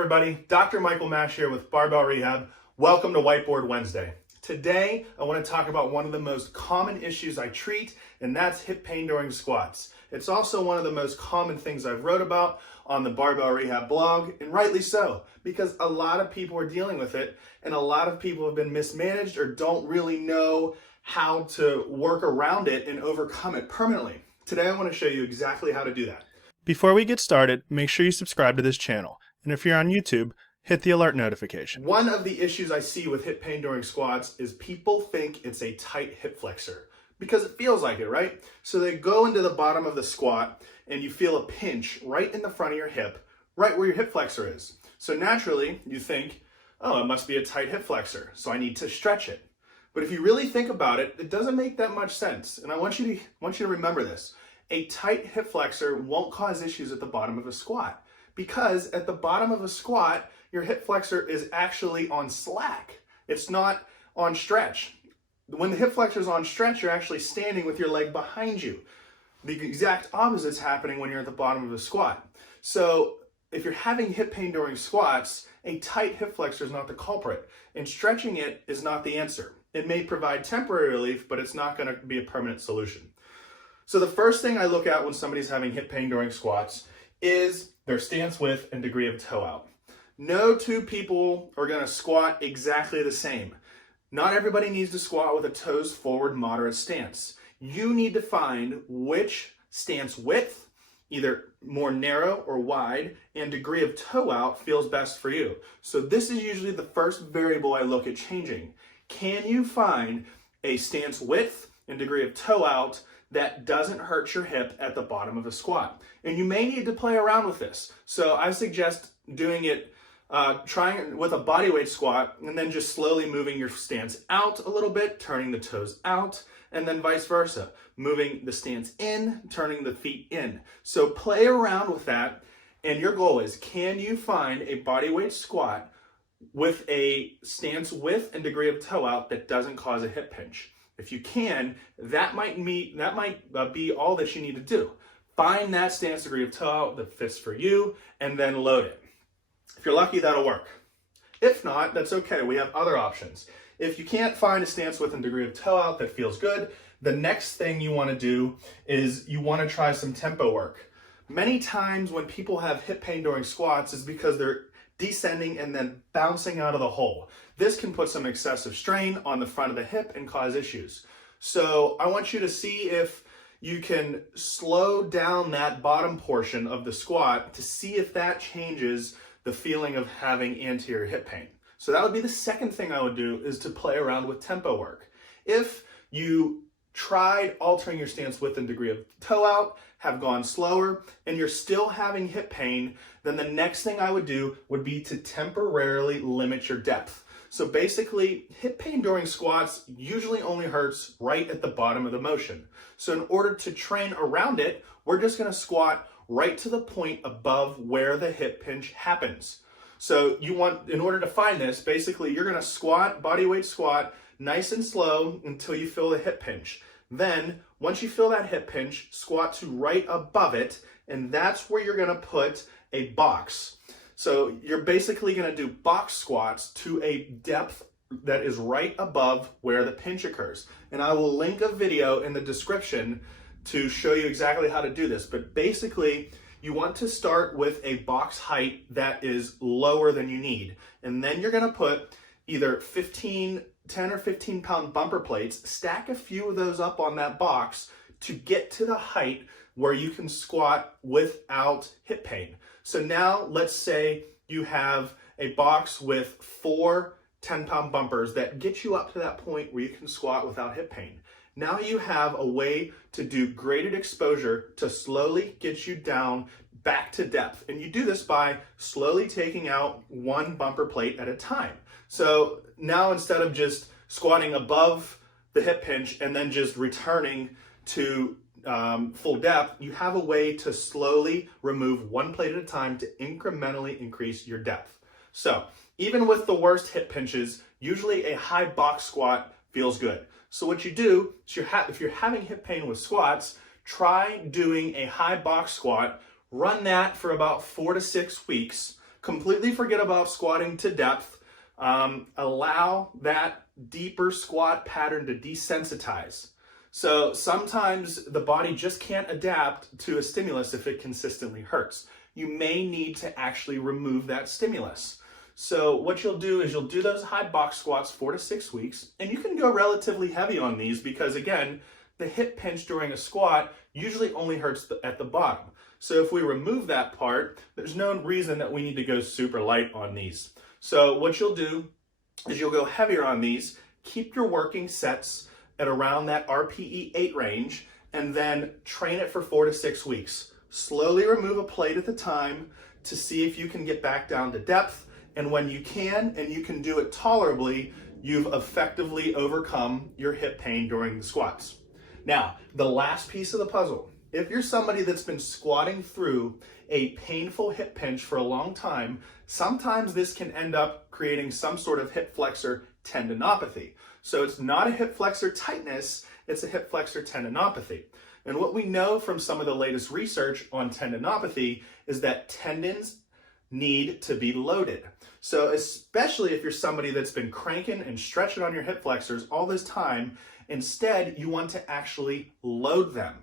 everybody, Dr. Michael Mash here with Barbell Rehab. Welcome to Whiteboard Wednesday. Today, I want to talk about one of the most common issues I treat, and that's hip pain during squats. It's also one of the most common things I've wrote about on the Barbell Rehab blog, and rightly so, because a lot of people are dealing with it, and a lot of people have been mismanaged or don't really know how to work around it and overcome it permanently. Today, I want to show you exactly how to do that. Before we get started, make sure you subscribe to this channel. And if you're on YouTube, hit the alert notification. One of the issues I see with hip pain during squats is people think it's a tight hip flexor because it feels like it, right? So they go into the bottom of the squat and you feel a pinch right in the front of your hip, right where your hip flexor is. So naturally you think, oh, it must be a tight hip flexor, so I need to stretch it. But if you really think about it, it doesn't make that much sense. And I want you to remember this. A tight hip flexor won't cause issues at the bottom of a squat because at the bottom of a squat, your hip flexor is actually on slack. It's not on stretch. When the hip flexor is on stretch, you're actually standing with your leg behind you. The exact opposite is happening when you're at the bottom of a squat. So if you're having hip pain during squats, a tight hip flexor is not the culprit, and stretching it is not the answer. It may provide temporary relief, but it's not going to be a permanent solution. So the first thing I look at when somebody's having hip pain during squats is their stance width and degree of toe out. No two people are going to squat exactly the same. Not everybody needs to squat with a toes forward moderate stance. You need to find which stance width, either more narrow or wide, and degree of toe out feels best for you. So this is usually the first variable I look at changing. Can you find a stance width and degree of toe out that doesn't hurt your hip at the bottom of a squat? And you may need to play around with this. So I suggest doing it, trying it with a bodyweight squat and then just slowly moving your stance out a little bit, turning the toes out, and then vice versa. Moving the stance in, turning the feet in. So play around with that, and your goal is, can you find a bodyweight squat with a stance width and degree of toe out that doesn't cause a hip pinch? If you can, that might be all that you need to do. Find that stance degree of toe out that fits for you and then load it. If you're lucky, that'll work. If not, that's okay. We have other options. If you can't find a stance width and degree of toe out that feels good, the next thing you want to do is you want to try some tempo work. Many times when people have hip pain during squats is because they're descending and then bouncing out of the hole. This can put some excessive strain on the front of the hip and cause issues. So I want you to see if you can slow down that bottom portion of the squat to see if that changes the feeling of having anterior hip pain. So that would be the second thing I would do, is to play around with tempo work. If you tried altering your stance width and degree of toe out, have gone slower, and you're still having hip pain, then the next thing I would do would be to temporarily limit your depth. So basically, hip pain during squats usually only hurts right at the bottom of the motion. So in order to train around it, we're just going to squat right to the point above where the hip pinch happens. So in order to find this, basically you're going to squat, bodyweight squat, nice and slow until you feel the hip pinch. Then, once you feel that hip pinch, squat to right above it, and that's where you're going to put a box. So you're basically going to do box squats to a depth that is right above where the pinch occurs. And I will link a video in the description to show you exactly how to do this. But basically, you want to start with a box height that is lower than you need. And then you're going to put either 10 or 15 pound bumper plates, stack a few of those up on that box to get to the height where you can squat without hip pain. So now let's say you have a box with 4 10-pound bumpers that get you up to that point where you can squat without hip pain. Now you have a way to do graded exposure to slowly get you down back to depth. And you do this by slowly taking out one bumper plate at a time. So now instead of just squatting above the hip pinch and then just returning to full depth, you have a way to slowly remove one plate at a time to incrementally increase your depth. So even with the worst hip pinches, usually a high box squat feels good. So what you do is if you're having hip pain with squats, try doing a high box squat, run that for about 4 to 6 weeks, Completely forget about squatting to depth. Allow that deeper squat pattern to desensitize. So sometimes the body just can't adapt to a stimulus if it consistently hurts. You may need to actually remove that stimulus. So what you'll do is you'll do those high box squats 4 to 6 weeks, and you can go relatively heavy on these because, again, the hip pinch during a squat usually only hurts at the bottom. So if we remove that part, there's no reason that we need to go super light on these. So what you'll do is you'll go heavier on these, keep your working sets at around that RPE 8 range, and then train it for 4 to 6 weeks. Slowly remove a plate at a time to see if you can get back down to depth. And when you can, and you can do it tolerably, you've effectively overcome your hip pain during the squats. Now, the last piece of the puzzle, if you're somebody that's been squatting through a painful hip pinch for a long time, sometimes this can end up creating some sort of hip flexor tendinopathy. So it's not a hip flexor tightness, it's a hip flexor tendinopathy. And what we know from some of the latest research on tendinopathy is that tendons need to be loaded. So especially if you're somebody that's been cranking and stretching on your hip flexors all this time, instead you want to actually load them.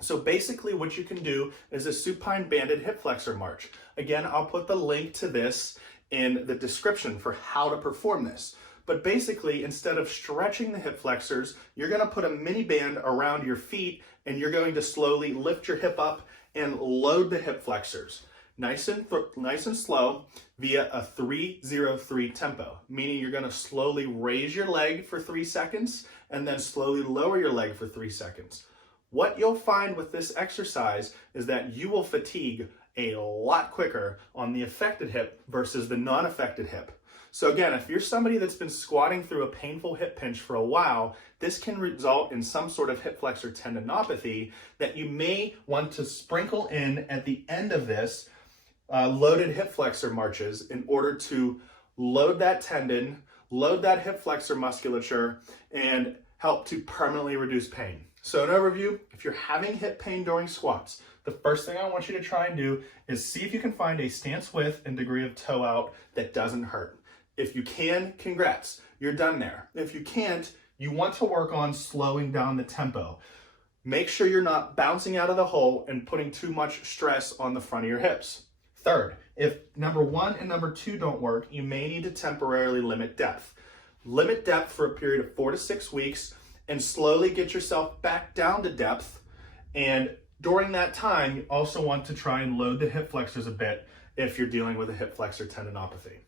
So basically what you can do is a supine banded hip flexor march. Again, I'll put the link to this in the description for how to perform this. But basically, instead of stretching the hip flexors, you're going to put a mini band around your feet and you're going to slowly lift your hip up and load the hip flexors. Nice and slow via a 3-0-3 tempo, meaning you're going to slowly raise your leg for 3 seconds and then slowly lower your leg for 3 seconds. What you'll find with this exercise is that you will fatigue a lot quicker on the affected hip versus the non-affected hip. So again, if you're somebody that's been squatting through a painful hip pinch for a while, this can result in some sort of hip flexor tendinopathy that you may want to sprinkle in at the end of this loaded hip flexor marches in order to load that tendon, load that hip flexor musculature, and help to permanently reduce pain. So an overview, if you're having hip pain during squats, the first thing I want you to try and do is see if you can find a stance width and degree of toe out that doesn't hurt. If you can, congrats, you're done there. If you can't, you want to work on slowing down the tempo. Make sure you're not bouncing out of the hole and putting too much stress on the front of your hips. Third, if number 1 and number 2 don't work, you may need to temporarily limit depth. Limit depth for a period of 4 to 6 weeks and slowly get yourself back down to depth. And during that time, you also want to try and load the hip flexors a bit if you're dealing with a hip flexor tendinopathy.